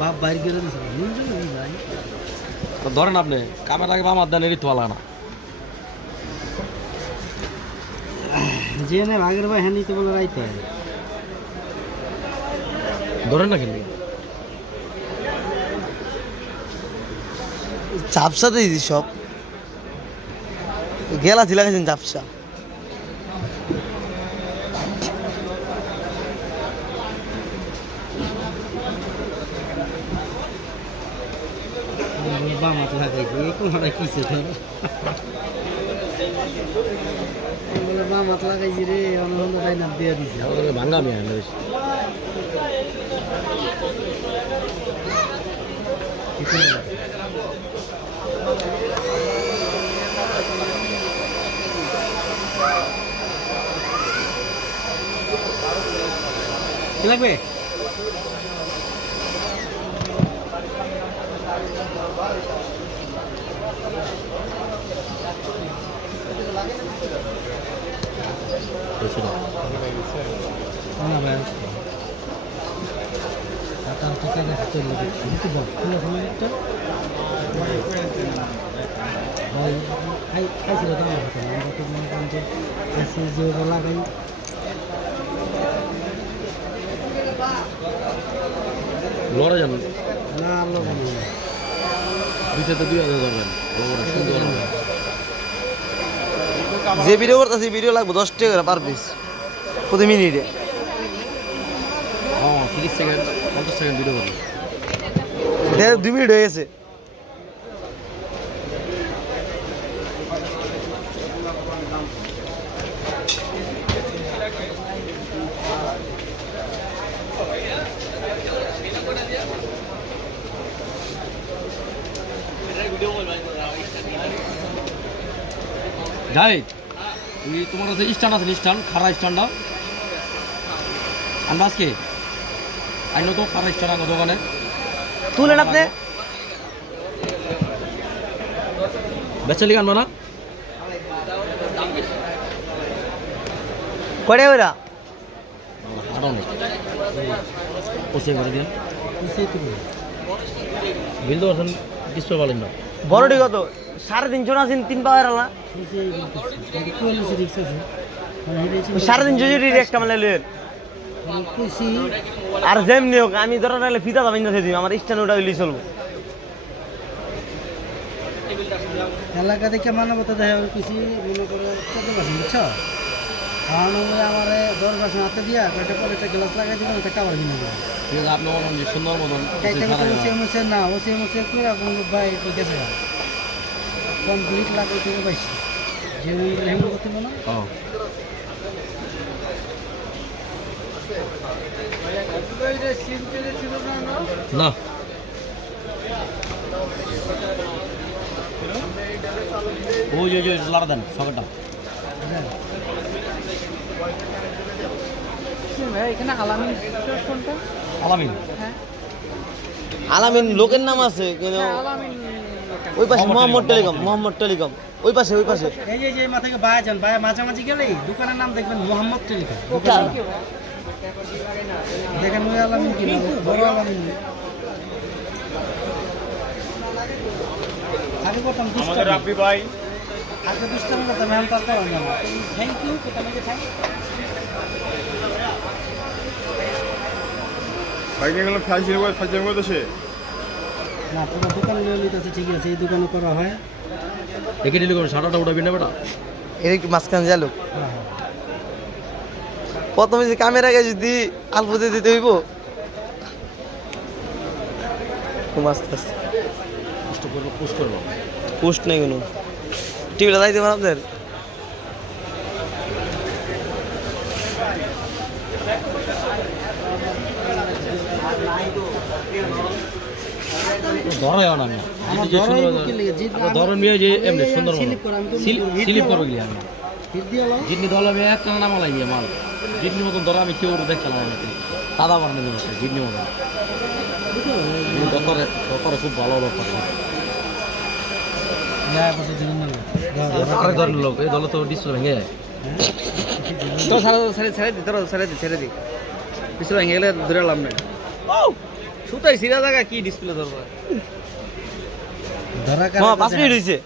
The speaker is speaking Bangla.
বাপ বাইর করে দিছে ভাই তো ধরেন আপনি কামের আগে আমার দেন এরই তোলা না যে না আগের ভাই হ্যাঁ নিতে বলে রাইতে হয় ধরেন না কিন্তু ঝাপসা দিয়েছি সব গেলা ছিল গেছেন ঝাপসা বামাত লাগাইছে এই কোনটা কিছে ধর বলে বামাত লাগাইছি রে অন্য তাই না দিয়ে দিছে ভাঙ্গা আমি আনলে বেশি কি লাগবে না ভাই টাকা টাকা দেখতে লাগে কিন্তু বল খোলা খোলা একটা ভাই খাইছিল তো আমার হাতে আমরা তো মনে করেন যে এসে যে লাগাই লড়া যান না আল্লাহ বলি দিতে তো 2000 ধরবেন সুন্দর যে ভিডিও করতেছি ভিডিও লাগবে 10 টাকা করে পার পিস প্রতি মিনিটে 30 সেকেন্ড 50 সেকেন্ড ভিডিও করবেন 2 মিনিট হয়ে গেছে যাই এই তোমার কাছে স্ট্যান্ড আছে স্ট্যান্ড খারা স্ট্যান্ডটা আনবা আজকে আইনো তো খারা স্ট্যান্ড আনো দোকানে তুলেন আপনি বেচালি আনবা না কয়টা ওরা আরো নেই ওসে করে দিন বিল তো আছেন কিছু পালেন না বড়টি কত 350 আছেন 3 পাওয়ার না 350 যদি একটা মানে লইেন আর যেমনি হোক আমি ধরো নাহলে ফিতা দাম না দিই আমার স্ট্যান্ড ওটা হইলেই চলবো এলাকা থেকে মানবতা দেখা কিছু মনে করে চলতে পারছেন বুঝছো খাওয়ানো আমার 10 হাতে দিয়া কয়েকটা পরে একটা গ্লাস লাগাই দিবেন একটা কাবার কিনে দেবেন ঠিক আছে আপনি বলুন যে সুন্দর মতন ওসে না ওসে করে আপনি ভাই গেছে কমপ্লিট লাগবে থেকে পাইছি যে হেমন্ত করতে না না ওই যে লাড়া দেন সকালটা এখানে আলামিন কোনটা আলামিন আলামিন লোকের নাম আছে কিন্তু ওই পাশে মোহাম্মদ টেলিকম ওই পাশে এই যে মাথাকে বায়া যান বায়া মাঝামাঝি গেলেই দোকানের নাম দেখবেন মোহাম্মদ টেলিকম দেখেন ওই আলামিন কি বড় আলামিন আগে করতাম আমাদের রাব্বি ভাই আগে দুষ্টামি করতাম এখন তার কারণ না থ্যাংক ইউ কোথায় থ্যাংক ভাই গেল ফাইজিল করে ফাইজিল করে দেশে না পুরো দোকান ললিত আছে ঠিক আছে এই দোকানে করা হয় একে দিলে কোন সাটাটা উঠাবি না বেটা এর একটু মাঝখানে যালো প্রথমে যে ক্যামেরা আগে যদি অল্প দিতে হইব পোস্ট করবো পোস্ট নেই কোনো টিভিটা যাইতে পারেন আপনাদের ধরাই না ধরন নিয়ে যে এমনি সুন্দর স্লিপ করবো গিয়ে আমি জিডনি দল আমি একটা নামা লাগিয়ে মাল জিডনির মতন ধরো আমি কেউ দেখতে আমাকে দাদা বানানো দেবো জিডনি মতন দরকারে খুব ভালো দরকার আরেক ধরনের লোক এই দলে তো ডিসপ্লে ভেঙে যায় ছেড়ে দি পিছনে ভেঙে গেলে ধরে লাভ নাই সুতাই সিরা জায়গা কি ডিসপ্লে ধরবা ধরা মামা 5 মিনিট হয়েছে